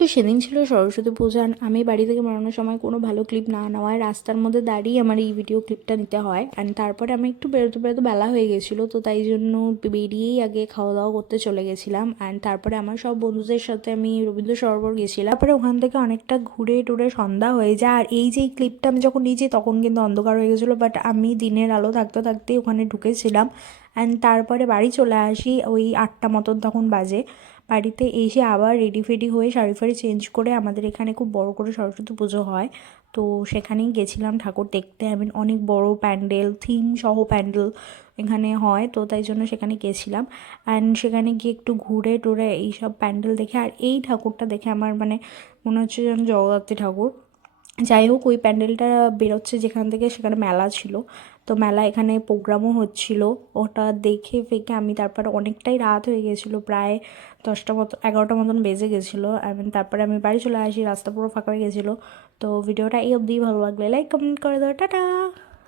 তো সেদিন ছিল সরস্বতী পূজা। আমি বাড়ি থেকে বেরোনোর সময় কোনো ভালো ক্লিপ না নেওয়ায় রাস্তার মধ্যে দাঁড়িয়ে আমার এই ভিডিও ক্লিপটা নিতে হয়। অ্যান্ড তারপরে আমি একটু বেরোতে বেরোতে বেলা হয়ে গেছিলো, তো তাই জন্য বেরিয়েই আগে খাওয়া দাওয়া করতে চলে গেছিলাম। অ্যান্ড তারপরে আমার সব বন্ধুদের সাথে আমি রবীন্দ্র সরোবর গেছিলাম। তারপরে ওখান থেকে অনেকটা ঘুরে টুরে সন্ধ্যা হয়ে যায়। আর এই যে ক্লিপটা আমি যখন নিয়েছি তখন কিন্তু অন্ধকার হয়ে গেছিলো, বাট আমি দিনের আলো থাকতে থাকতেই ওখানে ঢুকেছিলাম। অ্যান্ড তারপরে বাড়ি চলে আসি ওই 8টা মতন তখন বাজে। বাড়িতে এসে আবার রেডি ফেডি হয়ে শাড়ি ফাড়ি চেঞ্জ করে আমাদের এখানে খুব বড় করে সরস্বতী পুজো হয়, তো সেখানেই গেছিলাম ঠাকুর দেখতে। অনেক বড় প্যান্ডেল, থিম সহ প্যান্ডেল এখানে হয়, তো তাই জন্য সেখানে গেছিলাম। অ্যান্ড সেখানে গিয়ে একটু ঘুরে টুরে এইসব প্যান্ডেল দেখে আর এই ঠাকুরটা দেখে আমার মনে হচ্ছে যেন জগদ্ধাত্রী ঠাকুর। যাই হোক, ওই প্যান্ডেলটা বেরোচ্ছে যেখান থেকে, সেখানে মেলা ছিল, তো মেলা এখানে প্রোগ্রামও হচ্ছিল। ওটা দেখে ফেকে আমি তারপরে অনেকটাই রাত হয়ে গেছিলো, প্রায় 10টা মতো 11টা মতন বেজে গেছিলো। তারপরে আমি বাড়ি চলে আসি, রাস্তা পুরো ফাঁকা হয়ে গেছিলো। তো ভিডিওটা এই অবধি, ভালো লাগলে লাইক কমেন্ট করে দাও, টাটা।